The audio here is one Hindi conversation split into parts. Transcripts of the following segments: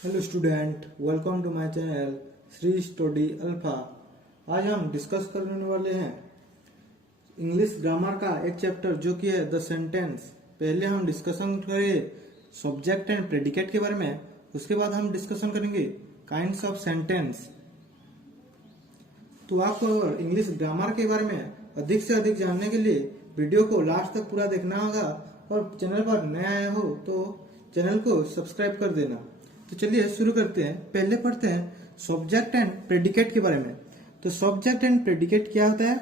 Hello student, welcome to my channel Shri study alpha. आज हम डिस्कस करने वाले हैं इंग्लिश ग्रामर का एक चैप्टर जो कि है द सेंटेंस। पहले हम डिस्कशन करेंगे सब्जेक्ट एंड प्रेडिकेट के बारे में, उसके बाद हम डिस्कशन करेंगे काइंड्स ऑफ सेंटेंस। तो आपको अगर इंग्लिश ग्रामर के बारे में अधिक से अधिक जानने के लिए वीडियो को लास्ट तक पूरा देखना होगा और चैनल पर नए आए हो तो चैनल को सब्सक्राइब कर देना। तो चलिए शुरू करते हैं। पहले पढ़ते हैं सब्जेक्ट एंड प्रेडिकेट के बारे में। तो सब्जेक्ट एंड प्रेडिकेट क्या होता है,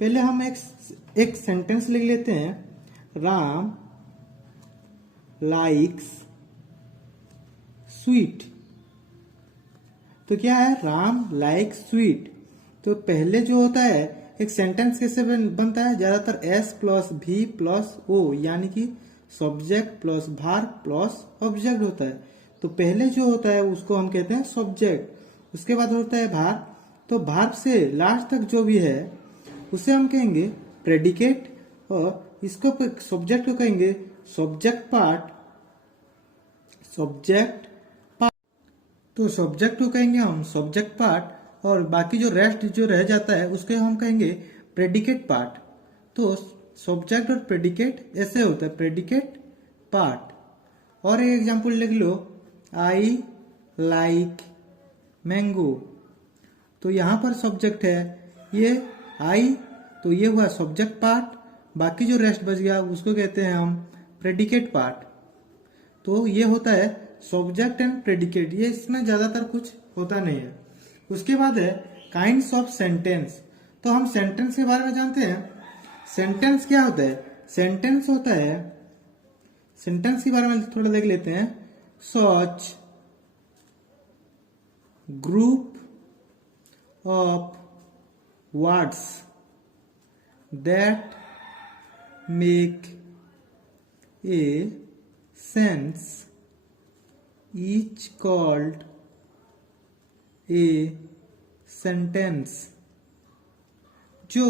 पहले हम एक सेंटेंस लिख लेते हैं। Ram likes sweet. तो क्या है, राम लाइक स्वीट। तो पहले जो होता है एक सेंटेंस कैसे बनता है, ज्यादातर एस प्लस भी प्लस ओ यानी कि subject plus verb plus object होता है। तो पहले जो होता है उसको हम कहते हैं सब्जेक्ट, उसके बाद होता है भार्ब। तो भार्ब से लास्ट तक जो भी है उसे हम कहेंगे प्रेडिकेट, और इसको सब्जेक्ट को कहेंगे सब्जेक्ट पार्ट। तो सब्जेक्ट को कहेंगे हम सब्जेक्ट पार्ट, और बाकी जो रेस्ट जो रह जाता है उसके हम कहेंगे प्रेडिकेट पार्ट। तो सब्जेक्ट और प्रेडिकेट ऐसे होता है, प्रेडिकेट पार्ट। और एक एग्जांपल लिख लो, आई लाइक मैंगो। तो यहां पर सब्जेक्ट है ये आई, तो ये हुआ सब्जेक्ट पार्ट। बाकी जो रेस्ट बच गया उसको कहते हैं हम प्रेडिकेट पार्ट। तो ये होता है सब्जेक्ट एंड प्रेडिकेट, ये इसमें ज्यादातर कुछ होता नहीं है। उसके बाद है काइंड्स ऑफ सेंटेंस। तो हम सेंटेंस के बारे में जानते हैं। सेंटेंस क्या होता है, सेंटेंस होता है, सेंटेंस के बारे में थोड़ा देख लेते हैं। Such group of words that make a sense each called a sentence। जो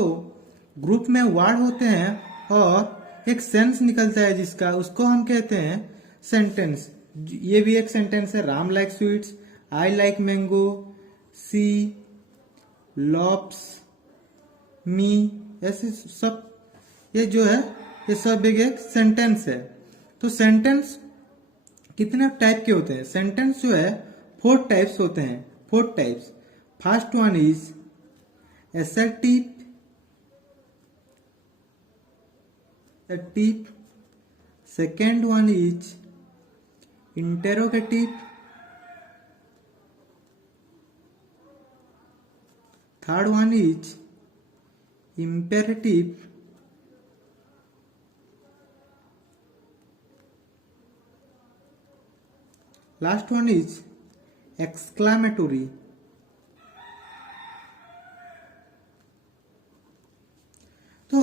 ग्रुप में वर्ड होते हैं और एक सेंस निकलता है जिसका, उसको हम कहते हैं सेंटेंस। ये भी एक सेंटेंस है। Ram like sweets, I like mango, she loves me, ऐसे सब ये जो है ये सब एक सेंटेंस है। तो सेंटेंस कितने टाइप के होते हैं, सेंटेंस जो है 4 टाइप्स होते हैं, 4 types. First one is assertive, second one is interrogative, third one is imperative, last one is exclamatory। तो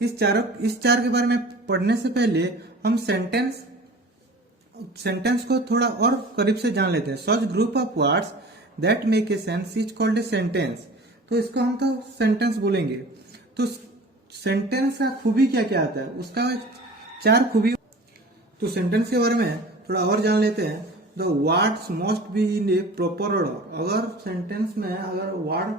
इस चार के बारे में पढ़ने से पहले हम सेंटेंस को थोड़ा और करीब से जान लेते हैं। Such group of words that make a sense is called a sentence. तो इसको हम तो सेंटेंस बोलेंगे। तो सेंटेंस का खूबी क्या क्या आता है, उसका 4 खूबी। तो सेंटेंस के बारे में थोड़ा और जान लेते हैं। The words must be in A proper order. अगर सेंटेंस में अगर वर्ड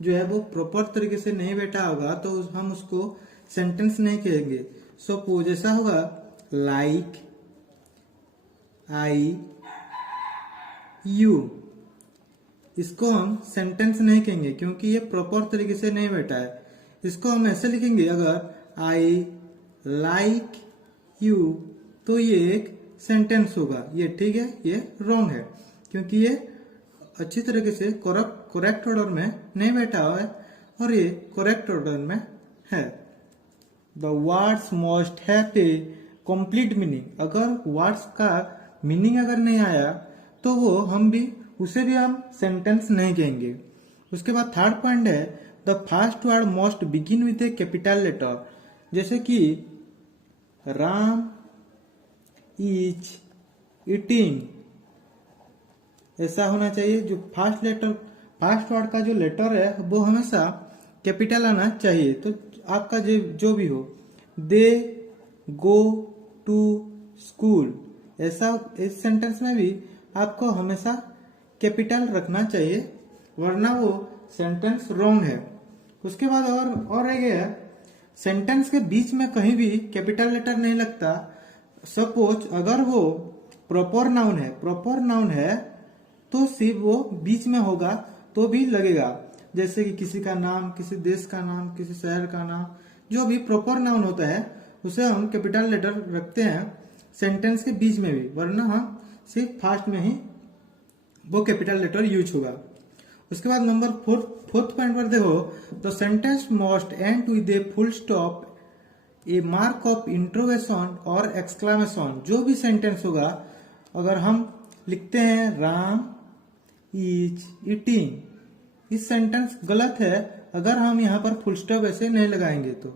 जो है वो प्रॉपर तरीके से नहीं बैठा होगा तो हम उसको सेंटेंस नहीं कहेंगे। सपोज ऐसा होगा लाइक आई यू, इसको हम सेंटेंस नहीं कहेंगे क्योंकि ये प्रॉपर तरीके से नहीं बैठा है। इसको हम ऐसे लिखेंगे, अगर आई लाइक यू तो ये एक सेंटेंस होगा। ये ठीक है, ये रॉन्ग है क्योंकि ये अच्छी तरीके से करेक्ट ऑर्डर में नहीं बैठा हुआ है और ये करेक्ट ऑर्डर में है। The words must have a complete meaning. अगर वर्ड्स का मीनिंग अगर नहीं आया तो वो उसे भी हम सेंटेंस नहीं कहेंगे। उसके बाद थर्ड पॉइंट है the first word must begin with a capital letter. जैसे कि राम इज ईटिंग, ऐसा होना चाहिए। जो फर्स्ट वर्ड का जो लेटर है वो हमेशा कैपिटल आना चाहिए। तो आपका जो भी हो, दे गो टू स्कूल, ऐसा इस सेंटेंस में भी आपको हमेशा कैपिटल रखना चाहिए, वरना वो सेंटेंस रॉन्ग है। उसके बाद और रह गया, सेंटेंस के बीच में कहीं भी कैपिटल लेटर नहीं लगता। सपोज अगर वो प्रॉपर नाउन है तो सिर्फ वो बीच में होगा तो भी लगेगा। जैसे कि किसी का नाम, किसी देश का नाम, किसी शहर का नाम, जो भी प्रॉपर नाउन होता है उसे हम कैपिटल लेटर रखते हैं सेंटेंस के बीच में भी, वरना हम सिर्फ फास्ट में ही वो कैपिटल लेटर यूज होगा। उसके बाद नंबर फोर्थ पॉइंट पर देखो, तो sentence must and with a full stop, A mark of interrogation और एक्सक्लामेशन। जो भी सेंटेंस होगा, अगर हम लिखते हैं राम इज ईटिंग, इस सेंटेंस गलत है अगर हम यहाँ पर फुल स्टॉप ऐसे नहीं लगाएंगे। तो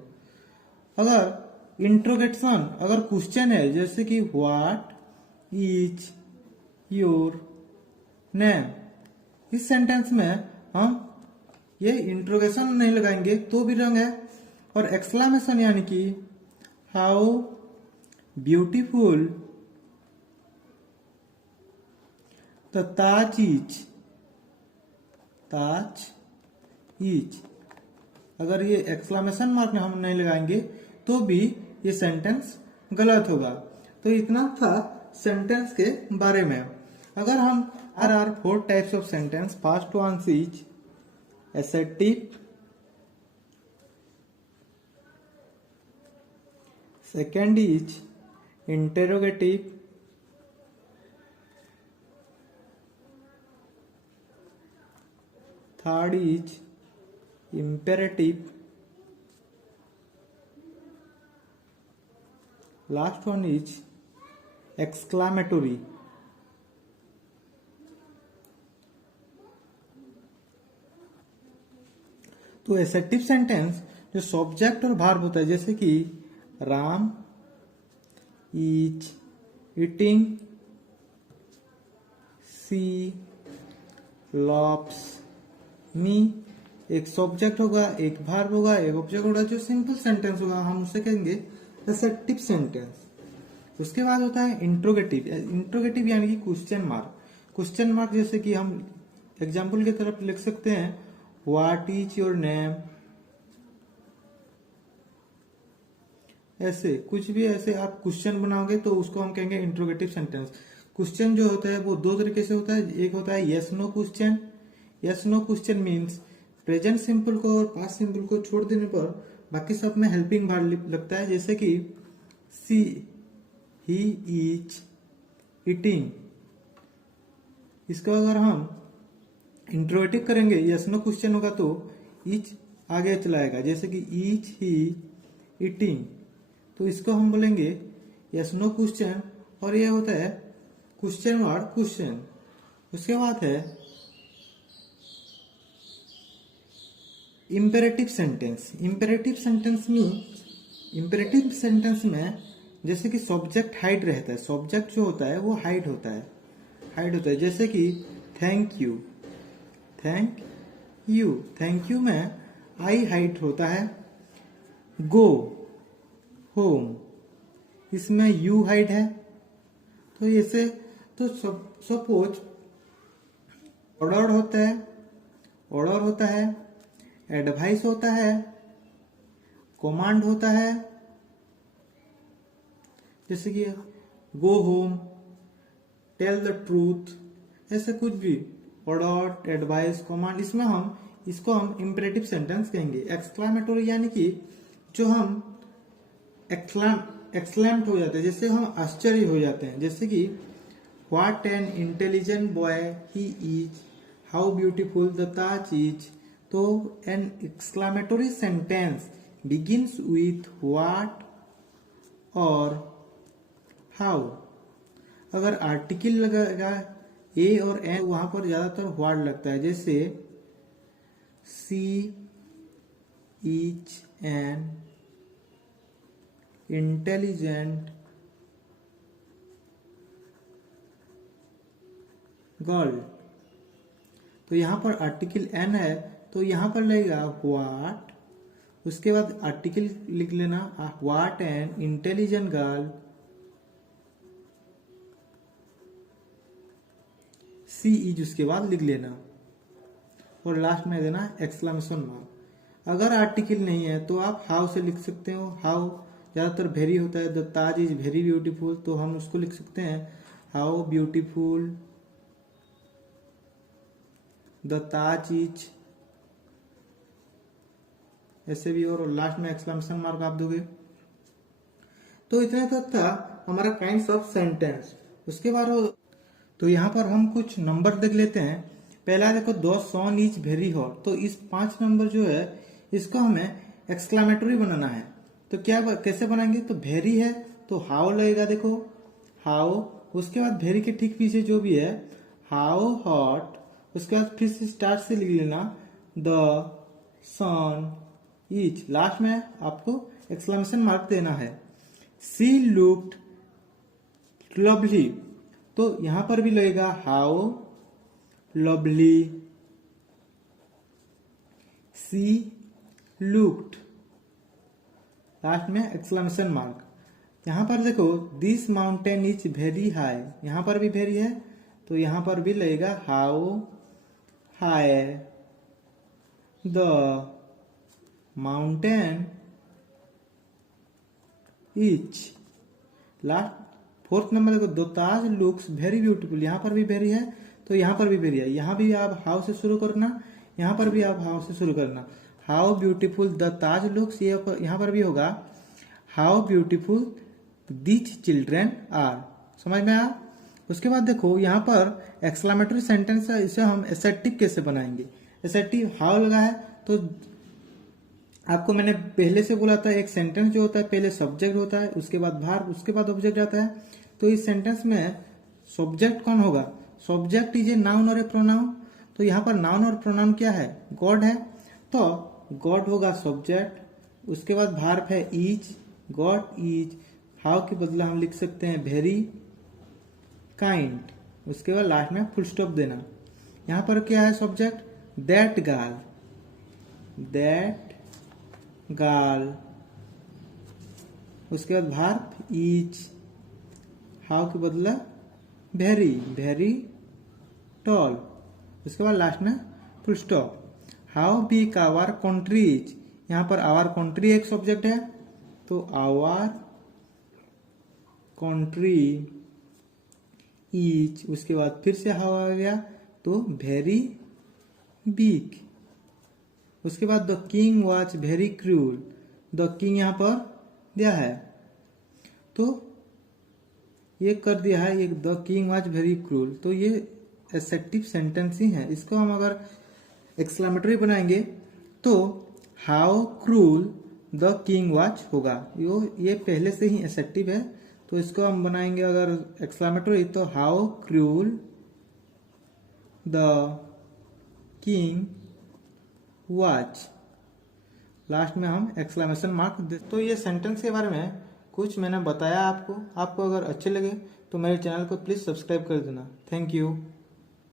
अगर इंट्रोगेशन, अगर क्वेश्चन है जैसे कि व्हाट इज योर नेम, इस सेंटेंस में हम ये इंट्रोगेशन नहीं लगाएंगे तो भी रंग है। और एक्सक्लामेशन यानी कि how beautiful the Taj is, अगर ये एक्सक्लामेशन मार्क में हम नहीं लगाएंगे तो भी ये सेंटेंस गलत होगा। तो इतना था सेंटेंस के बारे में। अगर हम आर 4 types of sentence, first one is assertive, second is interrogative, third is imperative, last one is exclamatory। तो एसेटिव सेंटेंस जो सब्जेक्ट और वर्ब होता है, जैसे कि Ram is eating, she loves me, एक सब्जेक्ट होगा, एक वर्ब होगा, एक ऑब्जेक्ट होगा। जो सिंपल सेंटेंस होगा हम उसे कहेंगे एसेटिव सेंटेंस। उसके बाद होता है इंट्रोगेटिव। इंट्रोगेटिव यानी कि क्वेश्चन मार्क। क्वेश्चन मार्क जैसे कि हम एग्जाम्पल की तरफ लिख सकते हैं व्हाट इज योर नेम, ऐसे कुछ भी ऐसे आप क्वेश्चन बनाओगे तो उसको हम कहेंगे इंट्रोगेटिव सेंटेंस। क्वेश्चन जो होता है वो दो तरीके से होता है। एक होता है yes no question. Yes no question means present simple को और पास्ट सिंपल को छोड़ देने पर बाकी सब में हेल्पिंग वर्ब लगता है। जैसे कि सी ही इज ईटिंग, इसको अगर हम इंट्रोगेटिव करेंगे, यस नो क्वेश्चन होगा तो इज आगे चलाएगा। जैसे कि इज ही ईटिंग, तो इसको हम बोलेंगे यस नो क्वेश्चन, और ये होता है क्वेश्चन वर्ड क्वेश्चन। उसके बाद है इंपेरेटिव सेंटेंस। इंपेरेटिव सेंटेंस में जैसे कि सब्जेक्ट हाइड रहता है, सब्जेक्ट जो होता है वो हाइड होता है। जैसे कि थैंक यू, थैंक यू में आई हाइड होता है। गो होम, इसमें यू हाइड है। तो ऐसे तो सपोज ऑर्डर होता है, एडवाइस होता है, कमांड होता है। जैसे कि go home, tell the truth, ऐसे कुछ भी ऑर्डर, एडवाइस, कमांड, इसमें इसको हम इंपेरेटिव सेंटेंस कहेंगे। एक्सक्लामेटरी यानी कि जो हम एक्सलेम्ट हो जाते हैं, जैसे हम आश्चर्य हो जाते हैं। जैसे कि what an intelligent boy he is, how beautiful the Taj is. तो an exclamatory sentence begins with what और हाउ। अगर आर्टिकल लगेगा ए और एन, वहां पर ज्यादातर व्हाट लगता है। जैसे सी इज एन इंटेलिजेंट गर्ल, तो यहां पर आर्टिकल एन है तो यहां पर लगेगा व्हाट, उसके बाद आर्टिकल लिख लेना what an intelligent girl she is उसके बाद लिख लेना और लास्ट में देना एक्सक्लेमेशन मार्क। अगर आर्टिकल नहीं है तो आप हाउ से लिख सकते हो। हाउ ज्यादातर वेरी होता है, the Taj is very beautiful, तो हम उसको लिख सकते हैं how beautiful the Taj is, ऐसे भी। और लास्ट में एक्सक्लेमेशन मार्क आप दोगे। तो इतना तक था हमारा काइंड्स ऑफ सेंटेंस। उसके बाद तो यहाँ पर हम कुछ नंबर देख लेते हैं। पहला देखो, the sun is very hot, तो इस 5 नंबर जो है इसको हमें एक्सक्लेमेटरी बनाना है। तो क्या कैसे बनाएंगे, तो वेरी है तो हाउ लगेगा, देखो हाउ, उसके बाद वेरी के ठीक पीछे जो भी है हाउ हॉट, उसके बाद फिर से स्टार्ट से लिख लेना द सन इज, लास्ट में आपको एक्सक्लेमेशन मार्क देना है। सी लुक्ड लवली, तो यहां पर भी लगेगा how lovely she looked, last में एक्सक्लेमेशन मार्क। यहां पर देखो this mountain is very high, यहां पर भी वेरी है तो यहां पर भी लगेगा how high the mountain is. Last 4th number देखो, the Taj looks very beautiful, यहां पर भी वेरी है तो यहां पर भी वेरी है, यहां भी आप हाउ से शुरू करना, यहां पर भी आप हाउ से शुरू करना। How beautiful the Taj looks, ये यहां पर भी होगा how beautiful these children are, समझ में आया। उसके बाद देखो यहाँ पर एक्सक्लेमेटरी सेंटेंस है, इसे हम एसेटिव कैसे बनाएंगे। एसेटिव हाउ लगा है तो आपको मैंने पहले से बोला था एक सेंटेंस जो होता है पहले सब्जेक्ट होता है, उसके बाद वर्ब, उसके बाद ऑब्जेक्ट आता है। तो इस सेंटेंस में सब्जेक्ट कौन होगा, सब्जेक्ट इज ए नाउन और ए प्रोनाउन, तो यहाँ पर नाउन और प्रोनाउन क्या है, गॉड है, तो गॉड होगा सब्जेक्ट। उसके बाद वर्ब है इज, गॉड इज, हाउ के बदले हम लिख सकते हैं वेरी काइंड, उसके बाद लास्ट में फुल स्टॉप देना। यहाँ पर क्या है subject, that girl, that girl, उसके बाद वर्ब इज, हाउ के बदला वेरी, वेरी टॉल, उसके बाद लास्ट में full stop. How big our country is, यहाँ पर आवर कंट्री एक सब्जेक्ट है तो आवर कंट्री इज, उसके बाद फिर से हाउ आ गया तो वेरी बिग। उसके बाद the king was very cruel, the king यहाँ पर दिया है तो ये कर दिया है एक the king was very cruel, तो ये एसेटिव सेंटेंस ही है। इसको हम अगर एक्सक्लेमेटरी बनाएंगे तो how cruel the king was होगा, ये पहले से ही एसेटिव है, तो इसको हम बनाएंगे अगर एक्सक्लेमेटरी तो how cruel the king watch, last में हम एक्सक्लेमेशन मार्क दे। तो ये सेंटेंस के बारे में कुछ मैंने बताया आपको अगर अच्छे लगे तो मेरे चैनल को प्लीज सब्सक्राइब कर देना। Thank you.